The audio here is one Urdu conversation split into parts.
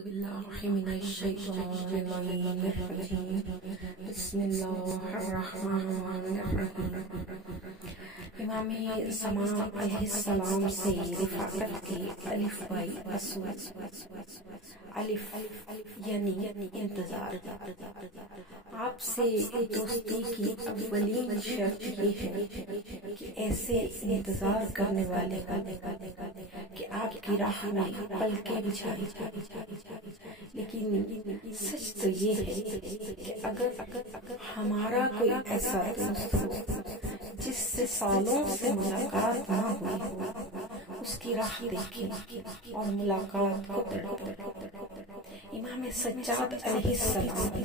أعوذ بالله من الشيطان الرجيم بسم الله الرحمن الرحيم امام زمان علیہ السلام سے رفاقت کے الف بائی اصول الف یعنی انتظار. آپ سے دوستی کی اولین شرط یہ ہے کہ ایسے انتظار کرنے والے کہ آپ کی راہ میں پلکیں بچھائی جائیں. لیکن سچ تو یہ ہے کہ اگر ہمارا کوئی ایسا دوست ہو جس سے سالوں سے ملاقات نہ ہوئی ہو، اس کی راہ دیکھیں اور ملاقات کو تڑپیں. امام سجاد علیہ السلام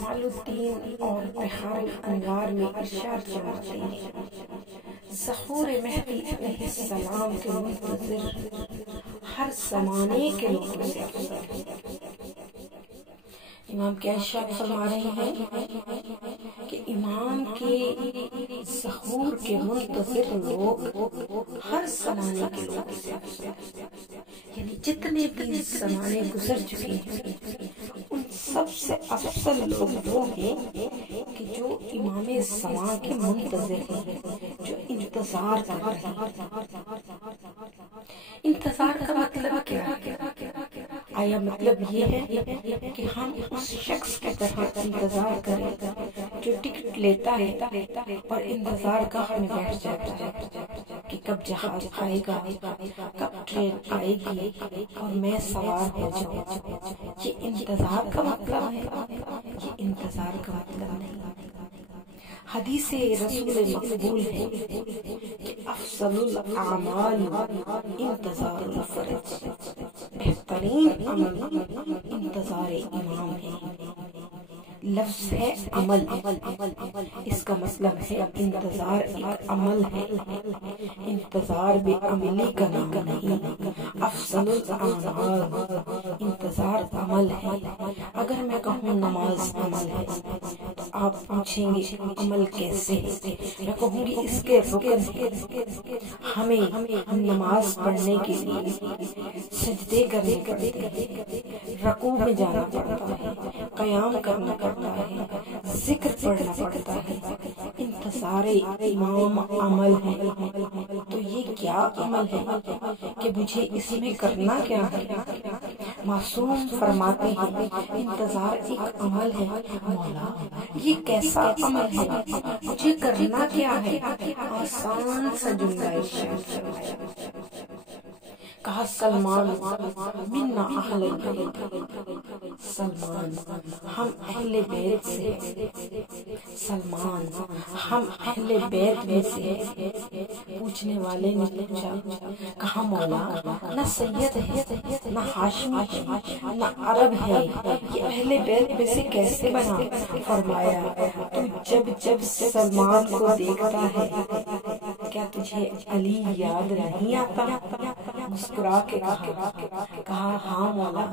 معل الدین اور بحار الانوار میں ارشاد فرماتے ہیں، ظہور مہدی علیہ السلام کے منتظر ہر زمانے کے لوگوں سے. امام کیا ارشاد فرما رہے ہیں کہ امام کے ظہور کے منتظر لوگ ہر زمانے کے لوگ سے، یعنی جتنے بھی زمانے گزر چکے ہیں ان سب سے افضل لوگ وہ ہیں کہ جو امام زمان کے منتظر ہیں، جو انتظار کر رہے ہیں. انتظار کا مطلب کیا ہے؟ آیا مطلب یہ ہے کہ ہم اس شخص کی طرح انتظار کریں جو ٹکٹ لیتا ہے اور انتظار گاہ میں بیٹھ جاتا ہے کہ کب جہاز آئے گا، کب ٹرین آئے گی اور میں سوار ہو جاؤں؟ یہ انتظار کا مطلب ہے، یہ انتظار کا مطلب نہیں. حدیث رسول مقبول ہے کہ افضل الاعمال انتظار الفرج، بہترین عمل انتظار امام ہے. لفظ ہے عمل، اس کا مطلب ہے انتظار ایک عمل ہے، انتظار بے عملی کا نام نہیں. افضل الاعمال انتظار عمل ہے. اگر میں کہوں نماز عمل ہے تو آپ پوچھیں گے عمل کیسے؟ میں کہوں گی اس کے رکن ہے. ہمیں نماز پڑھنے کے لیے سجدے کرنے پڑتے ہیں، رکوع میں جانا پڑتا ہے، قیام کرنا پڑتا ہے، ذکر پڑھنا پڑتا ہے. انتظار امام عمل ہے. تو یہ کیا عمل ہے کہ مجھے اس میں کرنا کیا ہے؟ معصوم فرماتے ہیں انتظار ایک عمل ہے. مولا یہ کیسا عمل ہے؟ مجھے کرنا کیا ہے؟ آسان سا جملہ ارشاد فرمایا. کہا سلمان منا اہل البیت، سلمان ہم اہل بیت سے، سلمان ہم اہل بیت میں سے. پوچھنے والے نے پوچھا، کہا مولا نہ سید ہے نہ ہاشمی ہے نہ عرب ہے، یہ اہل بیت میں سے کیسے بنا؟ فرمایا تو جب سلمان کو دیکھتا ہے کیا تجھے علی یاد نہیں آتا؟ مسکرا کے کہا ہاں مولا،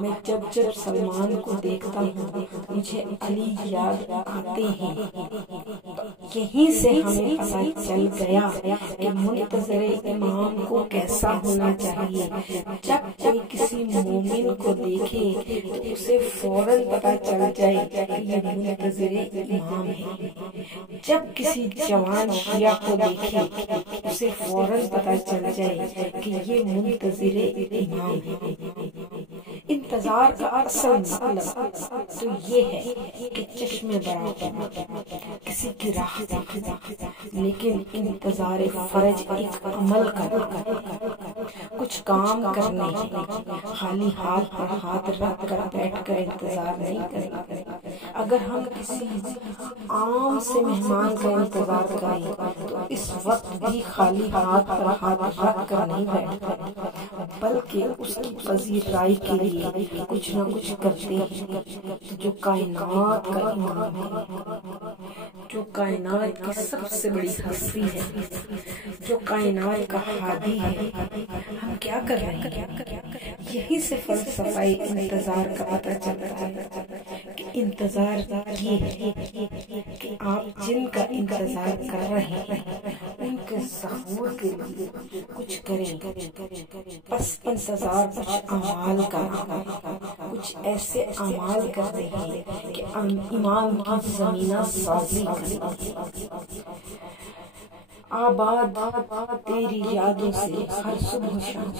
میں جب سلمان کو دیکھتا ہوں مجھے علی یاد آتے ہیں. یہیں سے ہمیں پتہ چل گیا کہ منتظر امام کو کیسا ہونا چاہیے. جب کوئی کسی مومن کو دیکھے تو اسے فوراً پتہ چل جائے کہ یہ منتظر امام ہے. جب کسی جوان شیعہ کو دیکھے اسے فوراً پتہ چل جائے کہ یہ منتظر امام ہے. انتظار کا اصل مطلب تو یہ ہے کہ چشم برابر کسی کی راہ دیکھنا، لیکن انتظار فرج ایک عمل کرنا، کچھ کام کرنے ہیں. خالی ہاتھ پر ہاتھ رکھ کر بیٹھ کر انتظار نہیں کریں. اگر ہم کسی عام سے مہمان کا انتظار کریں تو اس وقت بھی خالی ہاتھ پر ہاتھ رکھ کر نہیں بیٹھتے، بلکہ اس کی پذیرائی کے لیے کچھ نہ کچھ کرتے ہیں. جو کائنات کا امام ہے، جو کائنات کی سب سے بڑی ہستی ہے، جو کائنات کا ہادی ہے، ہم کیا کر رہے ہیں؟ یہیں سے فلسفہ انتظار کا پتہ چلتا ہے کہ انتظار یہ ہے کہ آپ جن کا انتظار کر رہے ہیں ان کے ظہور کے لیے کچھ کریں، بس انتظار کچھ اعمال کا ہے، کچھ ایسے اعمال کر رہے ہیں کہ ایمان کی زمینہ سازی کریں۔ آباد تیری یادوں سے ہر صبح و شام،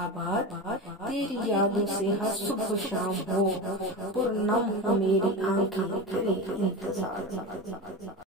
آباد تیری یادوں سے ہر صبح و شام ہو، پرنم ہو میری آنکھیں تیرے انتظار۔